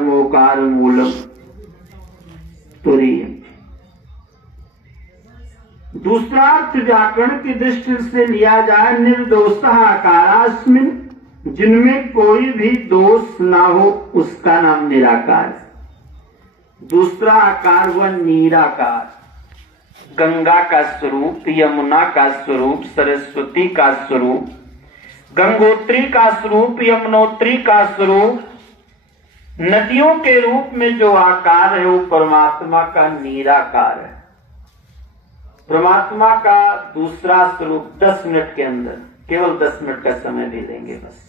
मोकार मूलम तुरीयम्। दूसरा अर्थ व्याकरण की दृष्टि से लिया जाए निर्दोषः आकारास्मिन्, जिनमें कोई भी दोष ना हो उसका नाम निराकार है। दूसरा आकार हुआ निराकार, गंगा का स्वरूप, यमुना का स्वरूप, सरस्वती का स्वरूप, गंगोत्री का स्वरूप, यमुनोत्री का स्वरूप, नदियों के रूप में जो आकार है वो परमात्मा का निराकार है। परमात्मा का दूसरा स्वरूप 10 मिनट के अंदर, केवल 10 मिनट का समय भी लेंगे बस।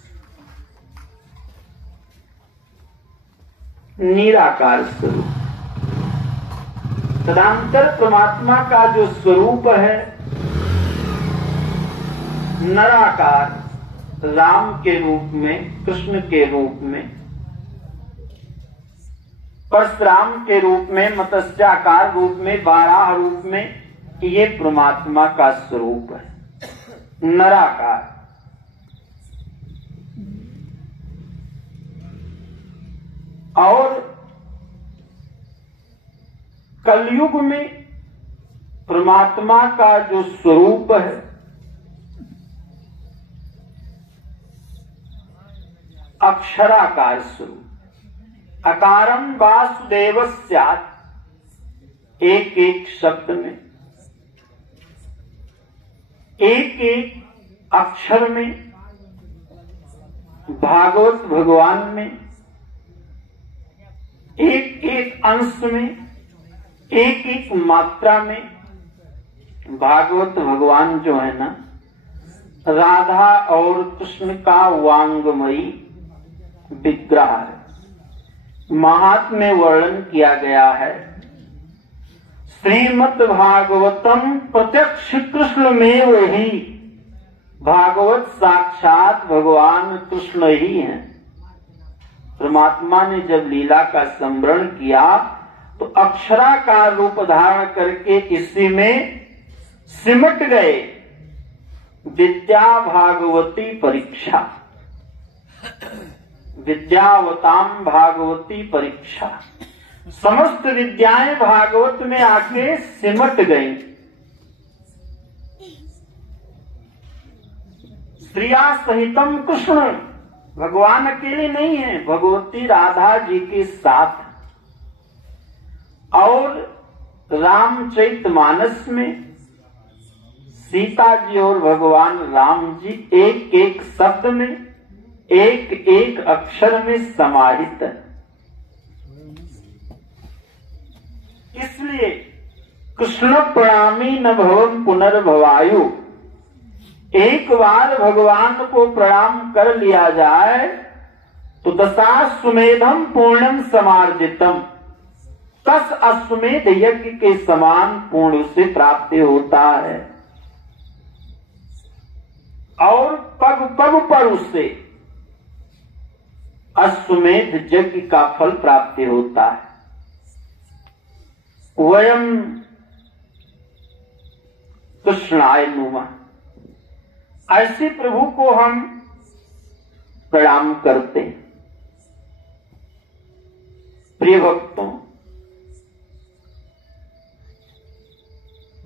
निराकार स्वरूप, तदंतर परमात्मा का जो स्वरूप है नराकार, राम के रूप में, कृष्ण के रूप में, परशुराम के रूप में, मत्स्याकार रूप में, बाराह रूप में, ये परमात्मा का स्वरूप है नराकार। और कलयुग में परमात्मा का जो स्वरूप है अक्षराकार स्वरूप, अकारम वासुदेव स्यात्, एक एक शब्द में, एक एक अक्षर में, भागवत भगवान में, एक एक अंश में, एक एक मात्रा में। भागवत भगवान जो है ना, राधा और कृष्ण का वांगमयी विग्रह है। महात्म्य वर्णन किया गया है, श्रीमद् भागवतम प्रत्यक्ष कृष्ण में वही, भागवत साक्षात भगवान कृष्ण ही हैं। परमात्मा ने जब लीला का स्मरण किया तो अक्षराकार रूप धारण करके इसी में सिमट गए। विद्या भागवती परीक्षा, विद्यावताम भागवती परीक्षा, समस्त विद्याएं भागवत में आके सिमट गई। स्त्रिया सहितम कृष्ण, भगवान अकेले नहीं है, भगवती राधा जी के साथ। और रामचरितमानस में सीता जी और भगवान राम जी एक एक शब्द में, एक एक अक्षर में समाहित है। इसलिए कृष्ण प्रणामी न भवम पुनर्भवायु, एक बार भगवान को प्रणाम कर लिया जाए तो दशाश्वमेधम पूर्णम समार्जितम, 10 अश्वमेध यज्ञ के समान पूर्ण से प्राप्त होता है। और पग पग पर उससे अश्वमेध यज्ञ का फल प्राप्त होता है। वयम कृष्णाय नुमा, ऐसे प्रभु को हम प्रणाम करते हैं। प्रिय भक्तों,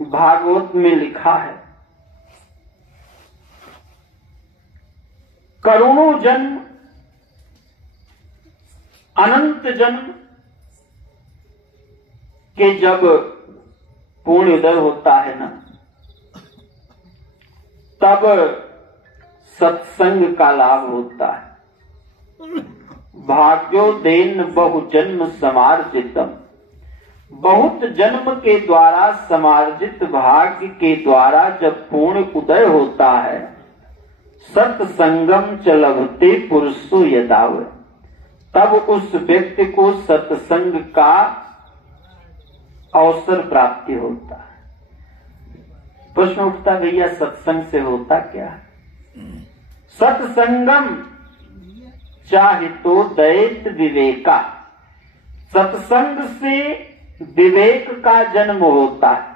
भागवत में लिखा है, करोड़ों जन्म, अनंत जन्म के जब पूर्ण उदय होता है ना, तब सत्संग का लाभ होता है। भाग्योदेन बहु जन्म समार्जितम, बहुत जन्म के द्वारा समार्जित भाग्य के द्वारा जब पूर्ण उदय होता है, सत्संगम च लभते पुरुषो यदाव, तब उस व्यक्ति को सत्संग का अवसर प्राप्ति होता है। प्रश्न उठता, भैया सत्संग से होता क्या है? सत्संगम चाहितो दैत विवेका, सत्संग से विवेक का जन्म होता है,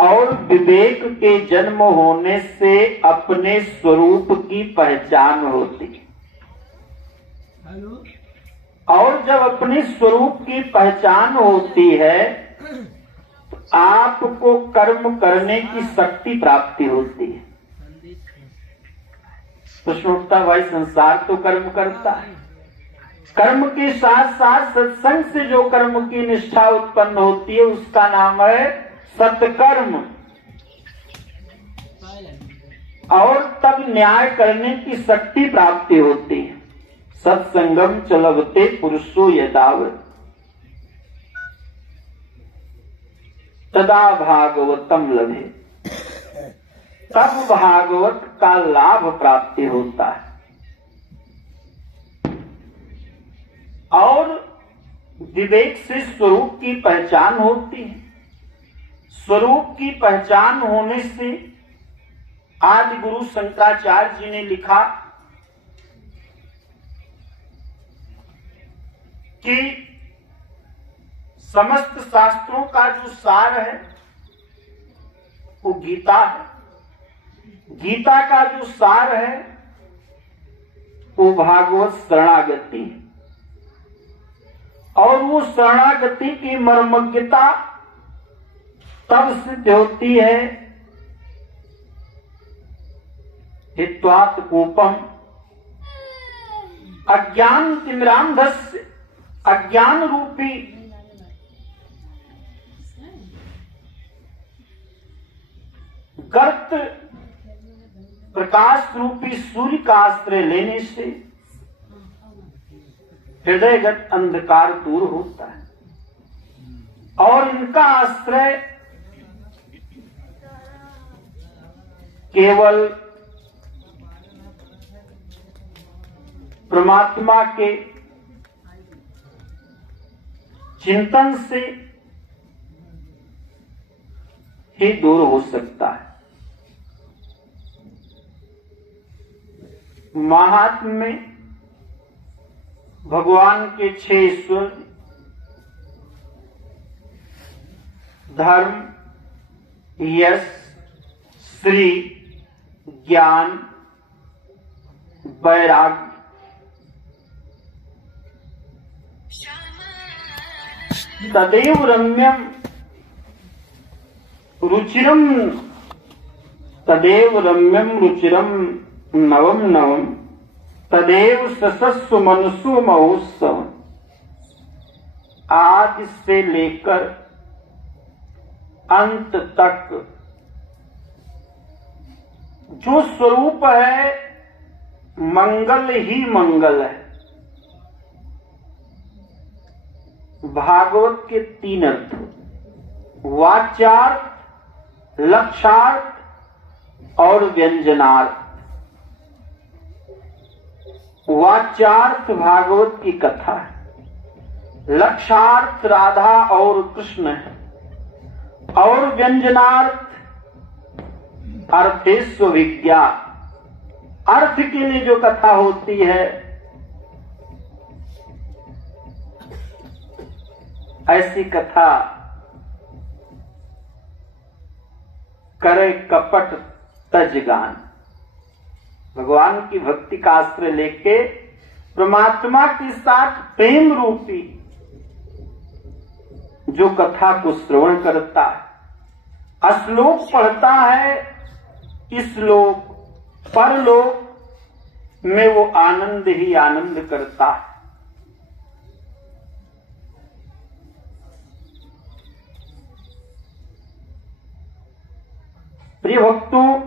और विवेक के जन्म होने से अपने स्वरूप की पहचान होती है। और जब अपने स्वरूप की पहचान होती है तो आपको कर्म करने की शक्ति प्राप्ति होती है। प्रश्न उठता भाई संसार तो कर्म करता है, कर्म के साथ साथ सत्संग से जो कर्म की निष्ठा उत्पन्न होती है उसका नाम है सत्कर्म। और तब न्याय करने की शक्ति प्राप्ति होती है। सत्संगम चलवते पुरुषो यदावत तदा भागवतम लभे, तब भागवत का लाभ प्राप्ति होता है। और विवेक से स्वरूप की पहचान होती है। स्वरूप की पहचान होने से आदि गुरु शंकराचार्य जी ने लिखा कि समस्त शास्त्रों का जो सार है वो गीता है। गीता का जो सार है वो भागवत शरणागति है। और वो शरणागति की मर्मज्ञता तब सिद्ध होती है हित्वात् कोपम अज्ञान तिमिरांधस्य, अज्ञान रूपी गर्त प्रकाश रूपी सूर्य का आश्रय लेने से हृदयगत अंधकार दूर होता है। और इनका आश्रय केवल परमात्मा के चिंतन से ही दूर हो सकता है। महात्म में भगवान के 6 ईश्वर धर्म, यश, श्री, ज्ञान, वैराग्य, तदेव रम्यम रुचिरम, तदेव रम्यम रुचिरम नवम नवम, तदेव सशस्व मनसु महोत्सव। आदि से लेकर अंत तक जो स्वरूप है मंगल ही मंगल है। भागवत के 3 अर्थ, वाच्यार्थ, लक्षार्थ और व्यंजनार्थ। वाच्यार्थ भागवत की कथा है, लक्षार्थ राधा और कृष्ण है, और व्यंजनार्थ अर्थेस्व विज्ञा। अर्थ के लिए जो कथा होती है ऐसी कथा करे कपट तज गान। भगवान की भक्ति का आश्रय लेके परमात्मा के साथ प्रेम रूपी जो कथा को श्रवण करता है, श्लोक पढ़ता है, इस लोक परलोक में वो आनंद ही आनंद करता है। प्रिय भक्तों,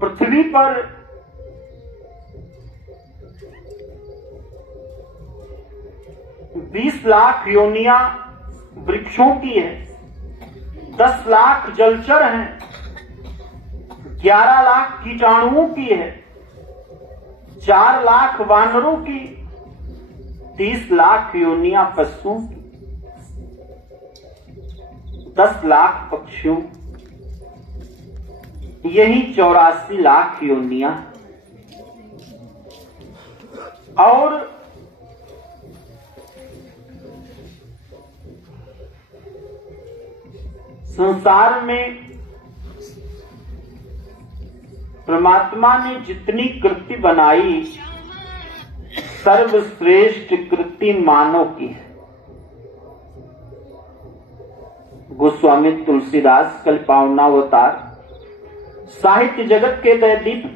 पृथ्वी पर बीस लाख योनियां वृक्षों की है, 10 लाख जलचर हैं, 11 लाख कीटाणुओं की है, 4 लाख वानरों की, 30 लाख योनियां पशुओं की, 10 लाख पक्षियों, यही 84 लाख योनियां। और संसार में परमात्मा ने जितनी कृति बनाई, सर्वश्रेष्ठ कृति मानव की है। गोस्वामी तुलसीदास कल पावनावतार साहित्य जगत के दीप